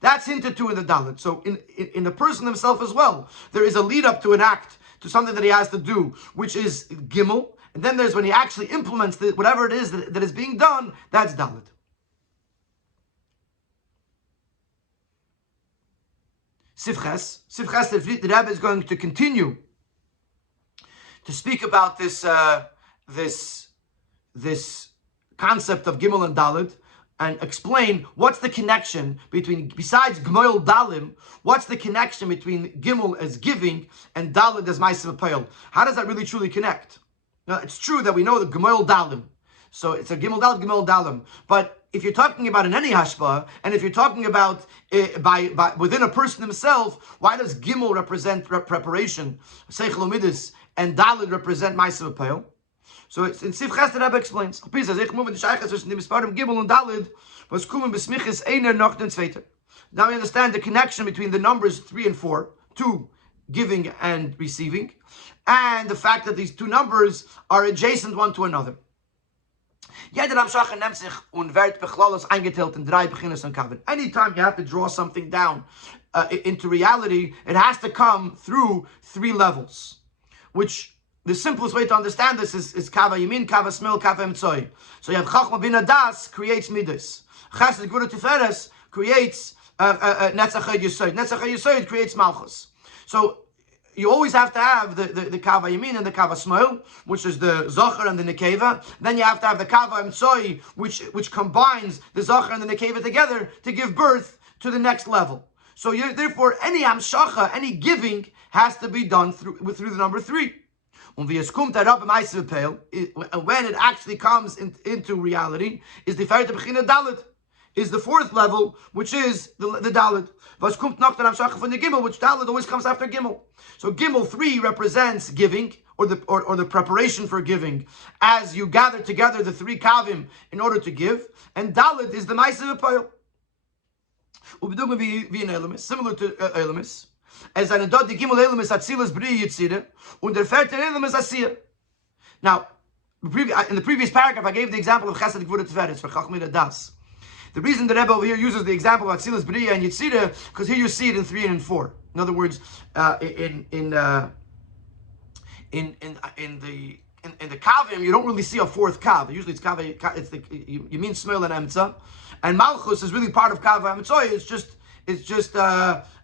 That's hinted to in the dalit. So in the person himself as well, there is a lead up to an act, to something that he has to do, which is Gimmel. And then there's when he actually implements whatever it is that is being done, that's Dalit. Sivches, the Rebbe is going to continue to speak about this concept of Gimel and Dalit, and explain what's the connection between, besides Gmoil Dalim, what's the connection between Gimel as giving and Dalit as Ma'aseh B'Poel. How does that really truly connect? Now, it's true that we know the Gmoil Dalim. So it's a Gimel Dalit, Gmoil Dalim. But if you're talking about in any hashpah, and if you're talking about by within a person himself, why does Gimel represent preparation, Seichel Umidus, and Dalit represent Ma'aseh B'Poel? So it's in Sivches the Rebbe explains. Now we understand the connection between the numbers 3 and 4, 2, giving and receiving, and the fact that these two numbers are adjacent one to another. Anytime you have to draw something down into reality, it has to come through 3 levels, which the simplest way to understand this is kava yamin, kava smel, kava emtsoi. So you have chachma bin adas creates midas. Chesed gvura tiferes creates netzach yesod. Netzach yesod creates malchus. So you always have to have the kava yamin and the kava smel, which is the zocher and the nekeva. Then you have to have the kava emtsoi, which combines the zocher and the nekeva together to give birth to the next level. So therefore, any hamshacha, any giving, has to be done through the number 3. When it actually comes into reality, is the Ferret Bechina Dalit, is the 4th level, which is the Dalit. Which Dalit always comes after Gimmel. So Gimmel 3 represents giving, or the preparation for giving, as you gather together the 3 kavim in order to give, and Dalit is the Ma'aseh B'Poel. Similar to Elamis. As eine dort die Gimmel Elamis Atzilas Bri Yitzire und der 4. Elamis Asiyah. Now, in the previous paragraph, I gave the example of Chesed Gvura Tiferes for Chachmei Das. The reason the Rebbe over here uses the example of Atzilus B'riya and Yitzira, because here you see it in 3 and in 4. In other words, in the kavim, you don't really see a fourth kav. Usually it's kav. You mean Shmuel and Emtza, and Malchus is really part of kav Emtzoy. It's just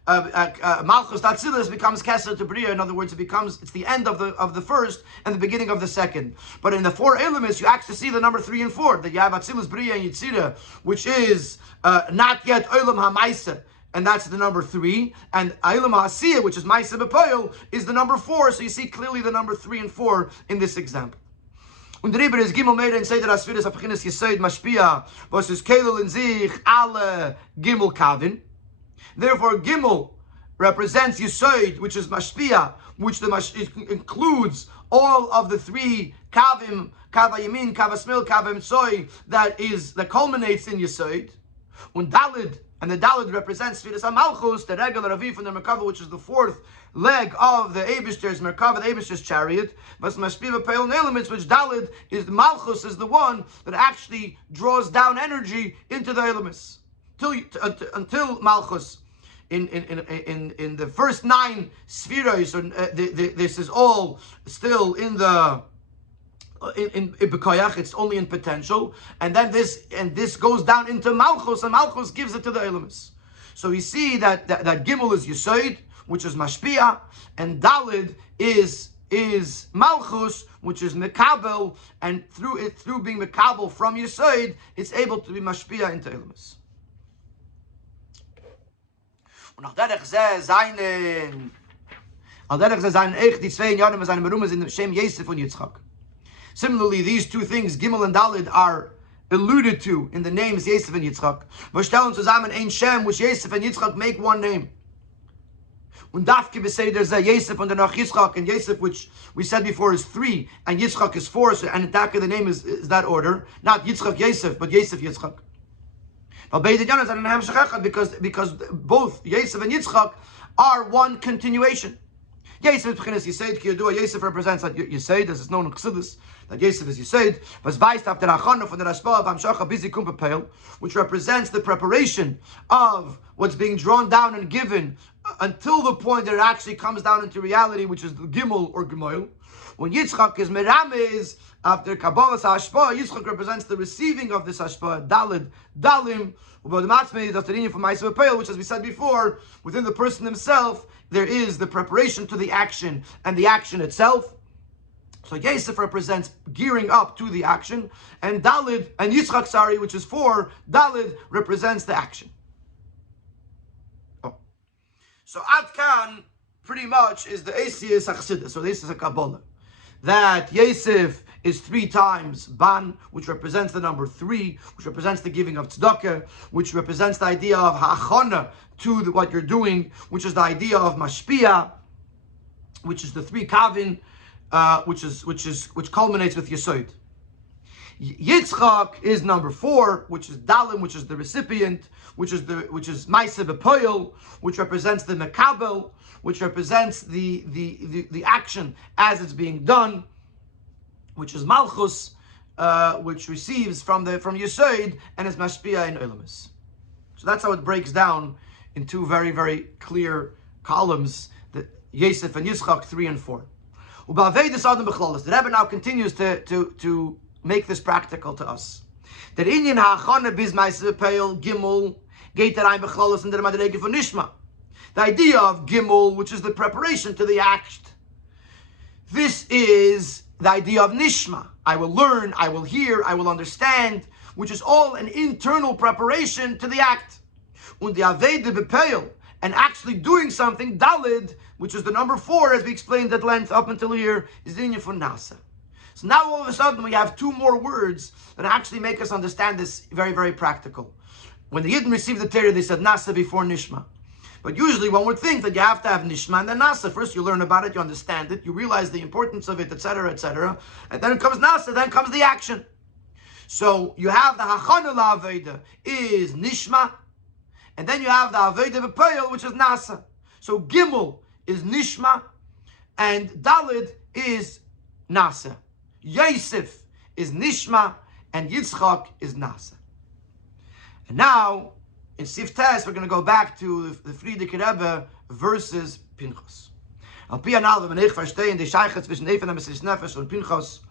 Malchus Tatzilus becomes Keser to Bria. In other words, it's the end of the first and the beginning of the second. But in the 4 elements, you actually see the number 3 and 4. That you have Atzilus Bria and Yitzira, which is not yet Olam HaMaisa, and that's the number 3. And Olam HaAsiyah, which is Maisa B'Poyel, is the number 4. So you see clearly the number 3 and 4 in this example. Und Rebbe is Gimmel Meir and Seder Asfiris Apchinas Yesod Mashpia versus Kelul in sich alle Gimmel Kavin. Therefore, Gimmel represents Yesod, which is Mashpia, which includes all of the 3 Kavim, Kav Yamin, Kav Smil, Kav Emtzoy, that culminates in Yesod. Und Dalid, and the Dalid represents Sfiras HaMalchus, the regular Aviv from the Merkava, which is the 4th leg of the Eibishter's Merkava, the Eibishter's chariot. But Mashpiva Peil elements, which Dalid is the Malchus, is the one that actually draws down energy into the elements until Malchus. In the first 9 spheres, this is all still in the in Bekoyach, it's only in potential, and then this goes down into Malchus, and Malchus gives it to the elements. So we see that Gimmel is Yesod, which is Mashpia, and Dalid is Malchus, which is Mekabel, and through being Mekabel from Yesod, it's able to be Mashpia into elements. Und nach derech seinen echt die 2 Jahren seine Berumes in dem Shem Yosef und Yitzchak. Similarly, these 2 things, Gimmel and Dalid, are alluded to in the names Yosef and Yitzchak. Wir stellen zusammen ein Shem, which Yosef and Yitzchak make one name. Und Dafke beseder ze Yosef und danach Yitzchak, and Yosef, which we said before, is 3, and Yitzchak is 4, so, and Dafke, the name is that order. Not Yitzchak Yosef, but Yosef Yitzchak. Because both Yosef and Yitzchak are one continuation. Yosef represents that Yosef, as it's known in Chassidus, that Yosef is Yosef, which represents the preparation of what's being drawn down and given until the point that it actually comes down into reality, which is the Gimmel or Gemoil. When Yitzchak is Meramez, after Kabbalah's Hashpah, Yitzchak represents the receiving of this Hashpah, Dalid, Dalim, which, as we said before, within the person himself, there is the preparation to the action and the action itself. So Yosef represents gearing up to the action, and Dalid, and Yitzchak, which is 4, Dalid represents the action. Oh. So Adkan pretty much is the Asiyas HaChassidus, so this is a Kabbalah. That Yosef is 3 times Ban, which represents the number 3, which represents the giving of tzedakah, which represents the idea of ha'achana to what you're doing, which is the idea of mashpia, which is the 3 kavin, which culminates with Yesod. Yitzchak is number 4, which is Dalim, which is the recipient, which is Maisa B'Poyel, which represents the Mekabel, which represents the action as it's being done, which is Malchus, which receives from Yesod and is Mashpia in Olamus. So that's how it breaks down in 2 very, very clear columns, the Yosef and Yitzchak 3 and 4. The Rebbe now continues to make this practical to us. Der Inyan ha'achana biz Maisa B'Poyel Gimmel geht rein b'chlolos in der Madrege von Nishma. The idea of Gimmel, which is the preparation to the act. This is the idea of Nishma. I will learn, I will hear, I will understand, which is all an internal preparation to the act. Und the Aveda B'Poyel, and actually doing something, Dalid, which is the number 4, as we explained at length up until here, is the Inyan for Nasa. So now all of a sudden we have 2 more words that actually make us understand this very, very practical. When the Yidden received the Torah, they said Nasa before Nishma. But usually one would think that you have to have Nishma and then Nasa. First you learn about it, you understand it, you realize the importance of it, etc., etc. And then it comes Nasa, then comes the action. So you have the Hachana La'Aveda is Nishma, and then you have the Aveda B'Poyel, which is Nasa. So Gimmel is Nishma, and Dalid is Nasa. Yosef is Nishma, and Yitzchak is Nasa. And now, in Siftes, we're going to go back to the Frierdiker Rebbe versus Pinchas. Al pi anal, wenn ich verstehe, die Scheiche zwischen Efen und Mesiris Nefesh und Pinchas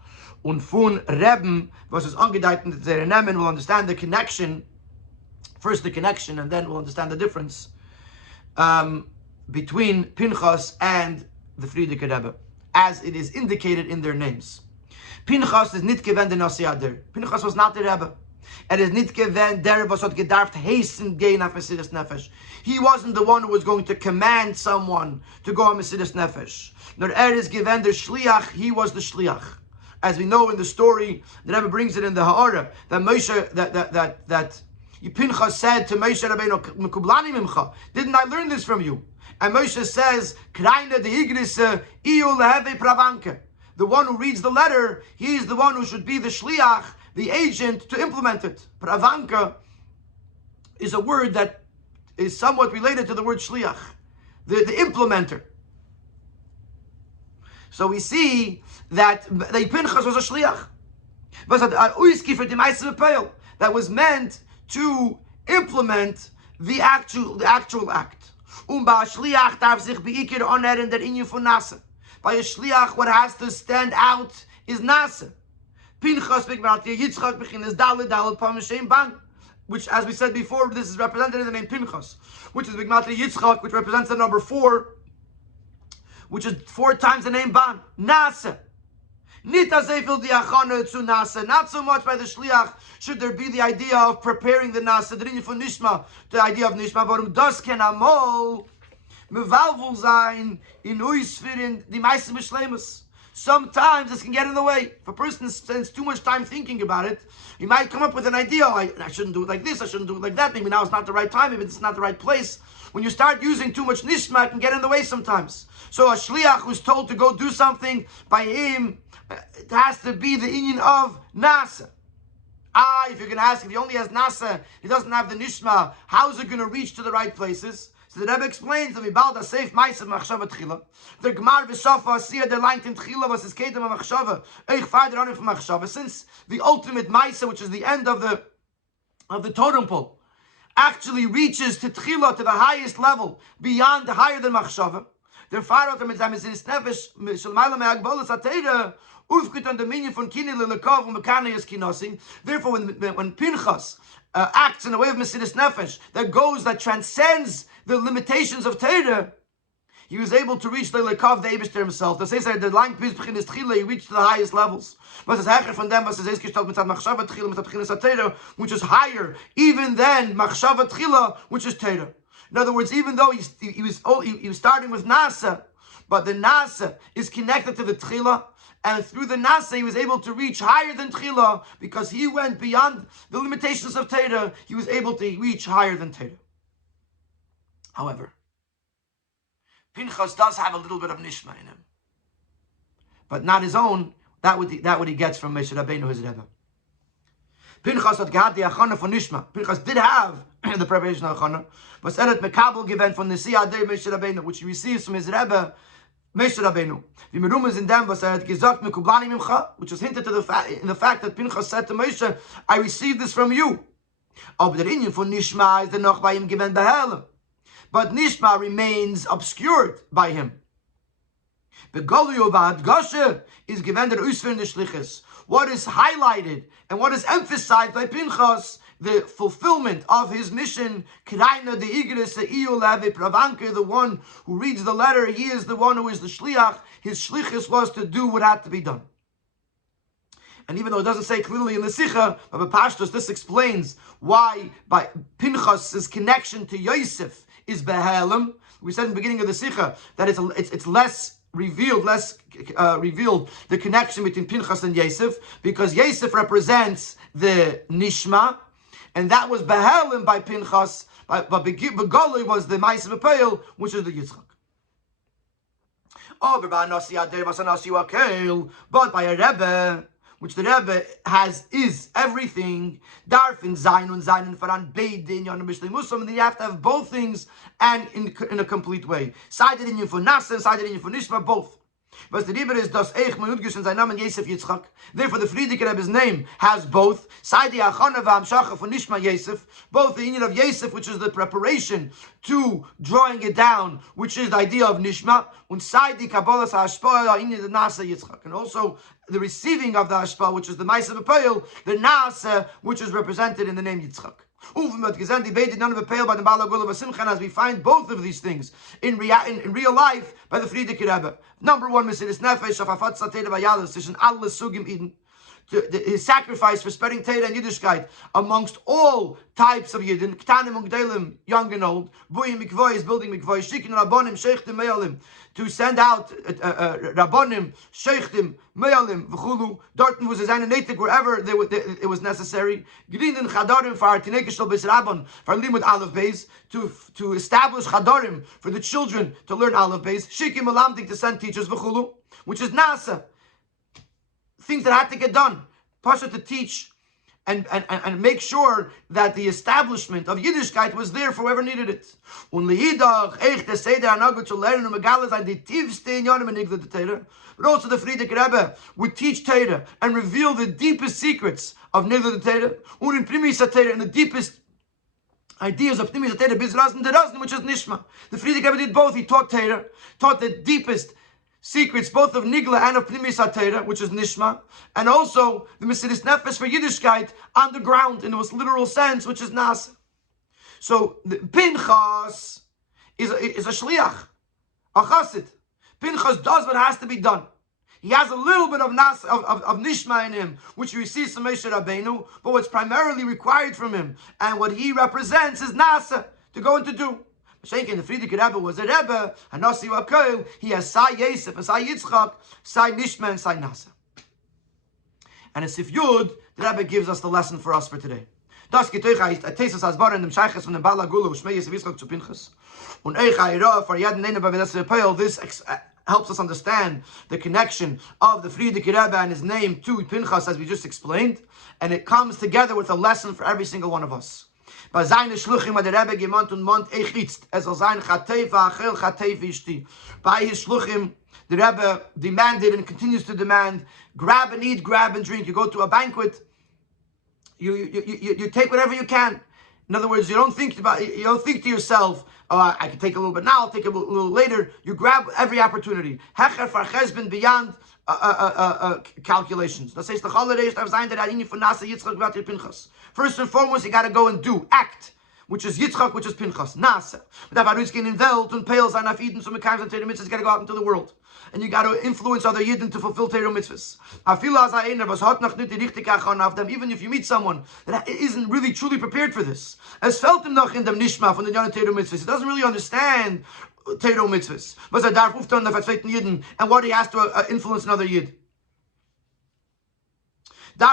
und von Reben, was is angedeutet in der Nehmen, we'll understand the connection, first the connection, and then we'll understand the difference between Pinchas and the Frierdiker Rebbe, as it is indicated in their names. Pinchas is nicht gewend der Nasiader. Pinchas was not the Rebbe. Is nicht gewend der, was hat gedarft hasten gehen auf Mesiris Nefesh. He wasn't the one who was going to command someone to go on Mesiris Nefesh. Nor is gewend der Shliach, he was the Shliach. As we know in the story, the Rebbe brings it in the Ha'ara, that Moshe, that Pinchas said to Moshe Rabbeinu, Mekublani mimcha, didn't I learn this from you? And Moshe says, Kraina de Igrisse, Iu leheve pravanke. The one who reads the letter, he is the one who should be the Shliach, the agent to implement it. Pravanka is a word that is somewhat related to the word Shliach, the implementer. So we see that the Pinchas was a Shliach. That was meant to implement the actual act. By a Shliach, what has to stand out is Nasa. Pinchas Yitzchak beginners Daled Pameshem Ban, which, as we said before, this is represented in the name Pinchas, which is Bigmatri Yitzchak, which represents the number 4, which is 4 times the name Ban. Nasa. Not so much by the Shliach should there be the idea of preparing the Nasa, the Nishma, the idea of Nishma, but das can amol mevalvul sein in uisfirin die meisten Beschlemus. Sometimes this can get in the way. If a person spends too much time thinking about it, he might come up with an idea, I shouldn't do it like this, I shouldn't do it like that, maybe now it's not the right time, maybe this is not the right place. When you start using too much nishma, it can get in the way sometimes. So a shliach who's told to go do something, by him, it has to be the inyan of nasa. If you're going to ask, if he only has nasa, he doesn't have the nishma, how is it going to reach to the right places? So the Rebbe explains that we bald a safe ma'asav machshava tchila. The Gemar v'shafa asiya der line in tchila was his kedem machshava. Eich farther on from machshava. Since the ultimate ma'asav, which is the end of the totem pole, actually reaches to tchila, to the highest level, beyond, higher than machshava. Der Pharao mit seinem Mesiris Nefesh shalmayla me'agbolas atera ufkut on the minion von kini lelekov u'mekaniyas kinosing. Therefore, when Pinchas acts in a way of Mesiris Nefesh that transcends the limitations of Torah, he was able to reach the Lekav, the Eibishter himself. The says that the line he reached to the highest levels. Which is higher even than Machshava Tchila, which is Torah. In other words, even though he was starting with Nasa, but the Nasa is connected to the Tchila, and through the Nasa he was able to reach higher than Tchila, because he went beyond the limitations of Torah. He was able to reach higher than Torah. However, Pinchas does have a little bit of nishma in him, but not his own. That what he gets from Moshe Rabbeinu, his Rebbe. Pinchas had got the achana for nishma. Pinchas did have the preparation of achana, but said it mekabel given from the Siyadei Moshe Rabbeinu, which he receives from his Rebbe Moshe Rabbeinu. The merum is in them was said gesagt mekublani mimcha, which is hinted to in the fact that Pinchas said to Moshe, "I received this from you." Ob der inyan von nishma is the noch by him given behelem. But Nishma remains obscured by him. Is given the Shlichus. What is highlighted and what is emphasized by Pinchas, the fulfillment of his mission. The one who reads the letter, he is the one who is the Shliach. His Shlichus was to do what had to be done. And even though it doesn't say clearly in the Sikha, but Pashtus, this explains why by Pinchas' connection to Yosef is behelem. We said in the beginning of the Sikha that it's less revealed, the connection between Pinchas and Yosef, because Yosef represents the Nishma, and that was behelem by Pinchas, but Begoli was the Ma'asav Peil, which is the Yitzchak. But by a Rebbe, which the Rebbe is everything. Darfin Zainun Zainun Faran Beidin Yon Mishlei Muslim. And then you have to have both things and in a complete way. Sided in you for Nasa, sided in you for Nishma, both. Was the Rebbe is das Eich Menudgish in sein Namen Yosef Yitzchak. Therefore, the Frierdiker Rebbe's name has both. Saidi Achana v'Hamshacha for Nishma Yosef. Both the union of Yosef, which is the preparation to drawing it down, which is the idea of Nishma. And Saidi Kabbalas HaHashpah union the Nasa Yitzchak. And also the receiving of the Hashpah, which is the Ma'aseh B'Peil, the Nasa, which is represented in the name Yitzchak. As we find both of these things in real life by the Frierdiker Rebbe. Number one, Mesiris Nefesh of Hafat Satei Vayadus, zwischen alle Sugim Eden. His sacrifice for spreading Torah and Yiddishkeit amongst all types of Yidden, Ktanim and Gdelim, young and old, Buyim Mikvois, building Mikvois, Shikin Rabbonim, Sheichtim, Meyalim, to send out Rabbonim, Sheichtim, Meyalim, V'chulu, Dorten was his native wherever it was necessary, Grindan Chadarim for Tinekeshel Beis Rabbon, for Limud Aleph Beis, to establish Chadarim for the children to learn Aleph Beis, Shikim Alamdik to send teachers, V'chulu, which is Nasa. Things that had to get done. Pasha to teach and make sure that the establishment of Yiddishkeit was there for whoever needed it. But also the Frierdiker Rebbe would teach Torah and reveal the deepest secrets of Nigla the Torah, and the deepest ideas of Pnimis Torah, which is Nishma. The Frierdiker Rebbe did both. He taught Torah, taught the deepest secrets both of Nigla and of Pnimis HaTorah, which is Nishma, and also the Mesiris Nefesh for Yiddishkeit on the ground in the most literal sense, which is Nasa. So the Pinchas is a shliach, a chassid. Pinchas does what has to be done. He has a little bit of Nasa, of Nishma in him, which he receives from Moshe Rabbeinu, but what's primarily required from him and what he represents is Nasa, to go and to do. Shenkin, the Frierdiker Rebbe was a Rebbe, and Nasi Wakoil, he has Sai Yosef, and Sai Yitzchak, Sai Nishma, and Sai Nasa. And as if Yud, the Rebbe gives us the lesson for us for today. Das getoicha ist a tesis asbar in dem Sheiches von dem Bala Gula, Shmei Yosef Yitzchak zu Pinchas. Und eicha ira for jeden nene bavedas Peil, this helps us understand the connection of the Frierdiker Rebbe and his name to Pinchas, as we just explained, and it comes together with a lesson for every single one of us. By seine Shluchim hat der Rebbe gemont und mont jetzt soll sein Chatei v'achel Chatei v'ishti. By his Shluchim, the Rebbe demanded and continues to demand, grab and eat, grab and drink. You go to a banquet, you take whatever you can. In other words, you don't think to yourself, oh, I can take a little bit now, I'll take a little later. You grab every opportunity. Hecher farchesben beyond calculations. Das heißt, the holidays darf sein der Arini von Nasa Yitzchak Gurarie Pinchas. First and foremost, you got to go and do, act, which is Yitzchak, which is Pinchas, Nasa. But if I in Welt and Pales and Afiden, so Mekayim and Torah mitzvahs, you got to go out into the world. And you got to influence other Yidden to fulfill Torah mitzvahs. Even if you meet someone that isn't really truly prepared for this, as felt him noch in dem Nishma from the Yana Torah mitzvahs, he doesn't really understand Torah mitzvahs. And what he has to influence another Yid. In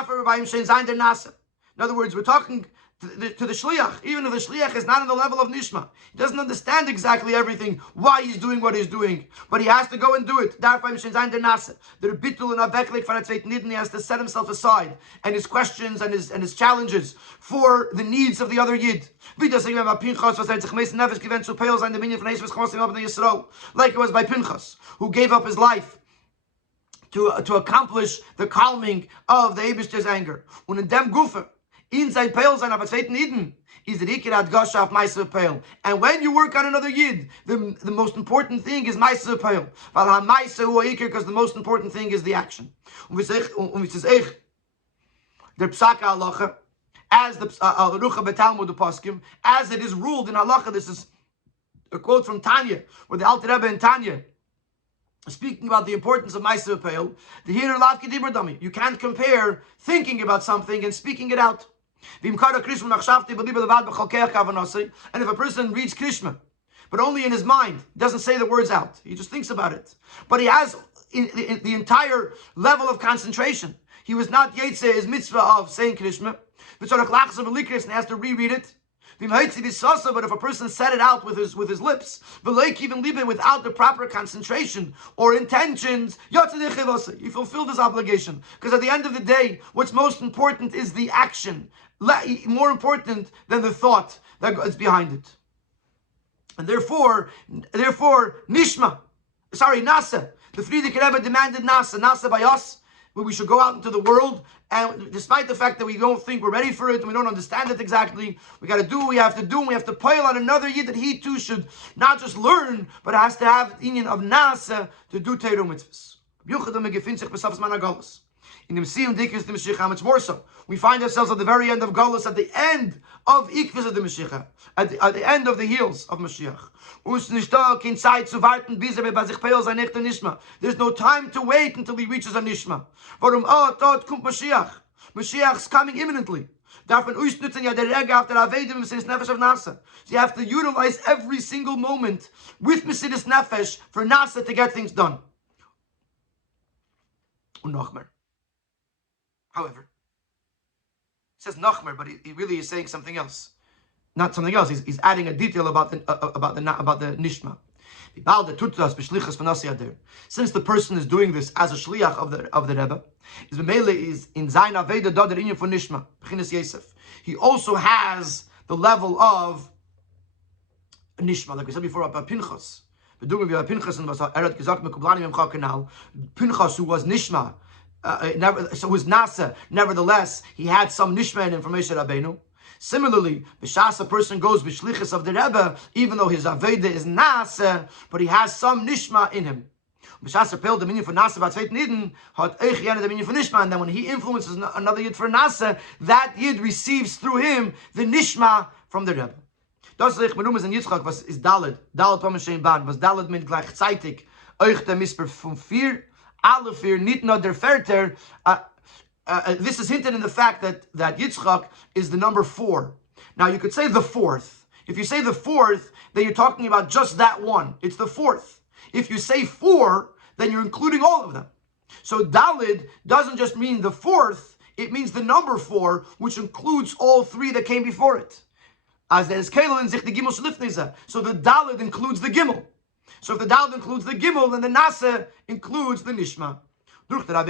other words, we're talking to the shliach, even if the shliach is not on the level of nishma. He doesn't understand exactly everything, why he's doing what he's doing, but he has to go and do it. He has to set himself aside, and his questions and his challenges for the needs of the other yid. Like it was by Pinchas, who gave up his life to accomplish the calming of the Eibishter's anger. Und in dem Gufe, in sein Peil sein, aber zweiten Eden, is the Rikirat Gosha of Ma'aseh Peil. And when you work on another Yid, the most important thing is Ma'aseh Peil. Because the most important thing is the action. Der Psaka Halacha, as the Rucha Betalmud Paskim, as it is ruled in Halacha, this is a quote from Tanya, where the Alter Rebbe in Tanya, speaking about the importance of Ma'aseh Peil, the Hira Lav Kedibur Dami. You can't compare thinking about something and speaking it out. And if a person reads Krishma, but only in his mind, doesn't say the words out, he just thinks about it. But he has in the entire level of concentration. He was not Yetzeh, his mitzvah of saying Krishma, and has to reread it. But if a person said it out with his lips, without the proper concentration or intentions, he fulfilled his obligation. Because at the end of the day, what's most important is the action, more important than the thought that is behind it. And therefore, Nasa. The Frierdiker Rebbe demanded Nasa by us, where we should go out into the world, and despite the fact that we don't think we're ready for it, and we don't understand it exactly, we got to do what we have to do, and we have to pile on another Yid that he too should not just learn, but has to have the union of Nasa to do Torah mitzvahs. In the Messiah Dikis the Mashiach, how much more so? We find ourselves at the very end of Galus, at the end of Ikvis of the Mashiach, at the end of the heels of Mashiach. There's no time to wait until he reaches a Nishma. Mashiach's coming imminently. So you have to utilize every single moment with Mesidus Nefesh for Nasa to get things done. However, it says Nachmer, but he really is saying something else. Not something else. He's adding a detail about the Nishma. Since the person is doing this as a shliach of the Rebbe, is in Zayin Aveda Dader Inyan for Nishma. He also has the level of Nishma, like we said before about Pinchas. Pinchas, who was Nishma. So was Nasa. Nevertheless, he had some Nishma in him from Moshe Rabbeinu. Similarly, B'shas a person goes b'shlichus of the Rebbe, even though his Aveda is Nasa, but he has some Nishma in him. B'shas a pel dominion for Nasa v'atzveit nidin hat eich yana dominion for Nishma, and then when he influences another Yid for Nasa, that Yid receives through him the Nishma from the Rebbe. Das lich menumes in Yitzchak was is Daled Tomashem Ban was Daled mit gleichzeitig euch der Misper von 4. Alefir nit not der Ferter. This is hinted in the fact that Yitzchak is the number 4. Now you could say the 4th. If you say the 4th, then you're talking about just that one. It's the 4th. If you say 4, then you're including all of them. So Dalid doesn't just mean the 4th, it means the number 4, which includes all 3 that came before it. As there is Kelo in sich the Gimmel Shlifneza. So the Dalid includes the Gimmel. So if the Dalid includes the Gimmel, then the Nasa includes the Nishma. And through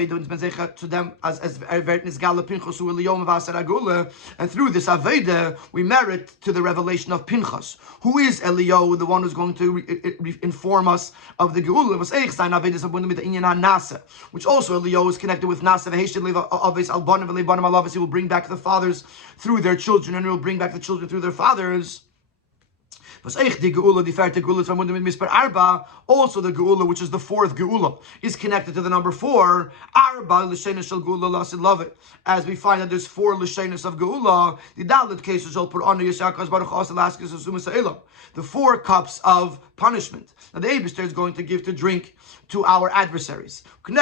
this Aveda, we merit to the revelation of Pinchas, who is Eliyahu, the one who's going to inform us of the Geula, which also Eliyahu is connected with Nasa. He will bring back the fathers through their children, and he will bring back the children through their fathers. Also the Geula, which is the 4th Geula, is connected to the number 4. As we find that there's 4 L'shenis of Geula, the Dalit cases shall put on the 4 cups of punishment that the Eibishter is going to give to drink to our adversaries. And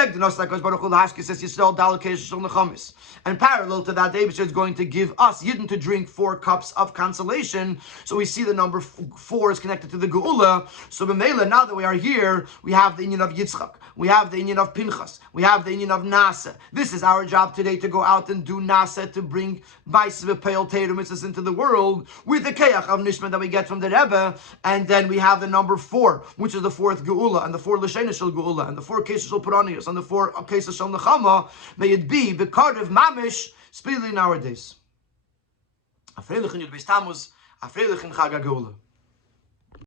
parallel to that, the Eibishter is going to give us Yidden to drink 4 cups of consolation. So we see the number 4 is connected to the Geula. So b'meila, now that we are here, we have the Inyan of Yitzchak, we have the Inyan of Pinchas, we have the Inyan of Nasa. This is our job today, to go out and do Nasa, to bring Beis v'peil Torah mitzvahs into the world with the Keach of Nishma that we get from the Rebbe. And then we have the number 4, which is the 4th Geula, and the 4 L'shenis shel Geula, and the 4 cases shel Puranius, and the 4 cases shel Nechama. May it be B'karev Mamish, speedily nowadays. A freilich in Yud Beis Tammuz, a freilich in Chag HaGeula.